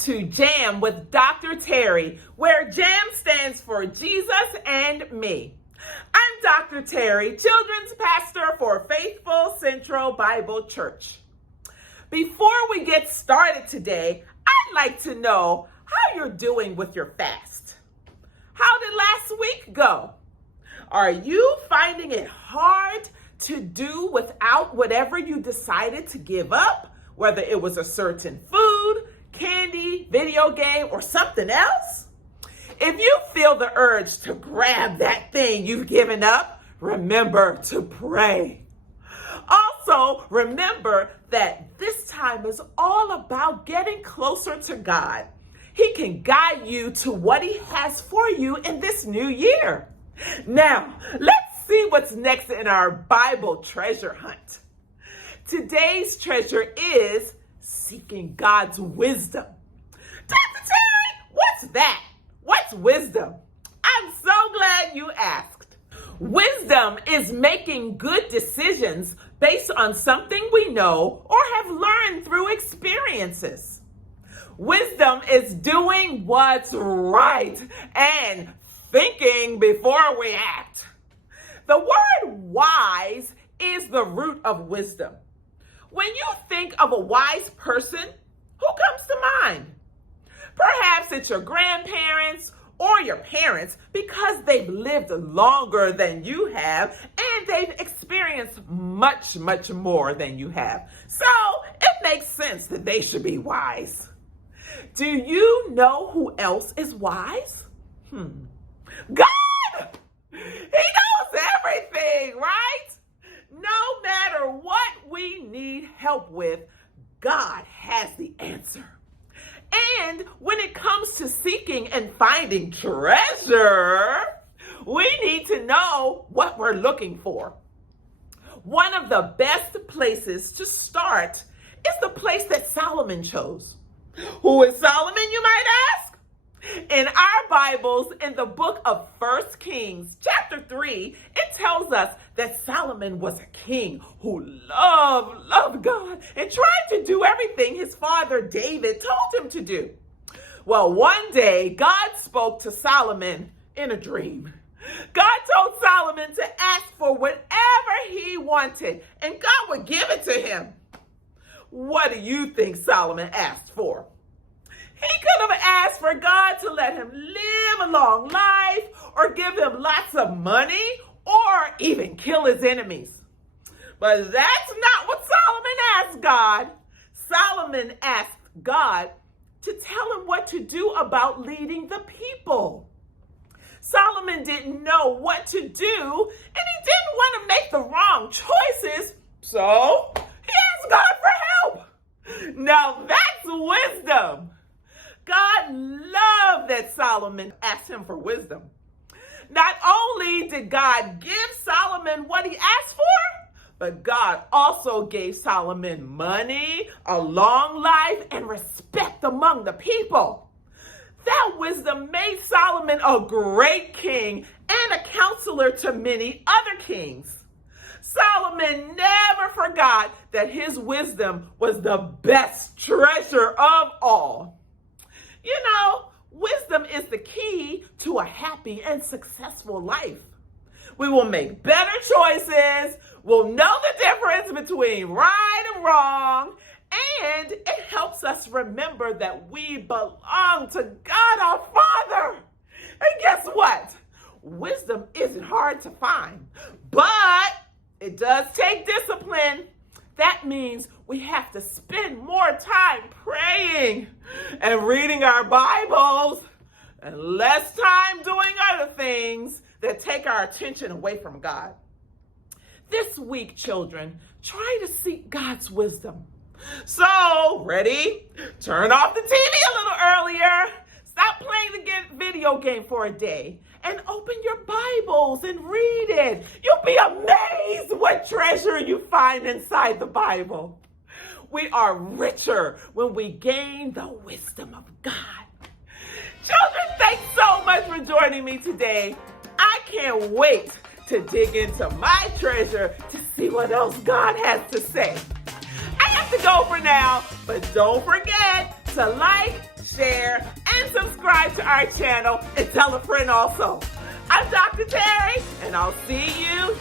to Jam with Dr. Terry, where Jam stands for Jesus and Me. I'm Dr. Terry, children's pastor for Faithful Central Bible Church. Before we get started today, I'd like to know how you're doing with your fast. How did last week go? Are you finding it hard to do without whatever you decided to give up, whether it was a certain food, candy, video game, or something else? If you feel the urge to grab that thing you've given up, remember to pray. Also, remember that this time is all about getting closer to God. He can guide you to what He has for you in this new year. Now, let's see what's next in our Bible treasure hunt. Today's treasure is seeking God's wisdom. Dr. Terry, what's that? What's wisdom? I'm so glad you asked. Wisdom is making good decisions based on something we know or have learned through experiences. Wisdom is doing what's right and thinking before we act. The word wise is the root of wisdom. When you think of a wise person, who comes to mind? Perhaps it's your grandparents or your parents because they've lived longer than you have and they've experienced much, much more than you have. So it makes sense that they should be wise. Do you know who else is wise? God! He knows everything, right? No matter what we need help with, God has the answer. And when it comes to seeking and finding treasure, we need to know what we're looking for. One of the best places to start is the place that Solomon chose. Who is Solomon, you might ask? In our Bibles, in the book of 1 Kings, chapter 3, it tells us that Solomon was a king who loved God and tried to do everything his father David told him to do. Well, one day, God spoke to Solomon in a dream. God told Solomon to ask for whatever he wanted, and God would give it to him. What do you think Solomon asked for? He could have asked for God to let him live a long life or give him lots of money or even kill his enemies. But that's not what Solomon asked God. Solomon asked God to tell him what to do about leading the people. Solomon didn't know what to do, and he didn't want to make the wrong choices, so he asked God for help. Now that's wisdom. God loved that Solomon asked him for wisdom. Not only did God give Solomon what he asked for, but God also gave Solomon money, a long life, and respect among the people. That wisdom made Solomon a great king and a counselor to many other kings. Solomon never forgot that his wisdom was the best treasure of all. You know, wisdom is the key to a happy and successful life. We will make better choices, we'll know the difference between right and wrong, and it helps us remember that we belong to God our Father. And guess what? Wisdom isn't hard to find, but it does take discipline. That means we have to spend more time praying and reading our Bibles and less time doing other things that take our attention away from God. This week, children, try to seek God's wisdom. So, ready? Turn off the TV a little earlier. Stop playing the video game for a day and open your Bibles and read it. You'll be amazed what treasure you find inside the Bible. We are richer when we gain the wisdom of God. Children, thanks so much for joining me today. I can't wait to dig into my treasure to see what else God has to say. I have to go for now, but don't forget to like, share, and subscribe to our channel, and tell a friend also. I'm Dr. Terry, and I'll see you